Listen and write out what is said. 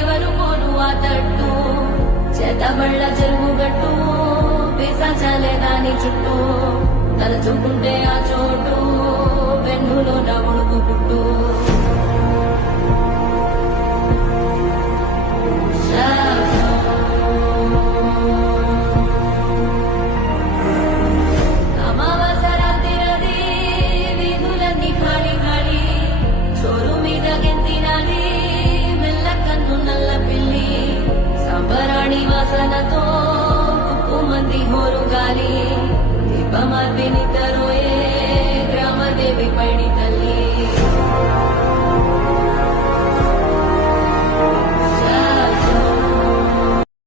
ఎవరు పోను ఆ తట్టు చేతబళ్ళ చెరువుగట్టు పిశాచాలే దాని చుట్టూ తలచుకుంటే ఆ చోటు వెన్నులో నవ్వుడుకు పుట్టు వాసనతో మంది హోరు గాలి దీపమార్పిని తరోయే గ్రామదేవి పైడిత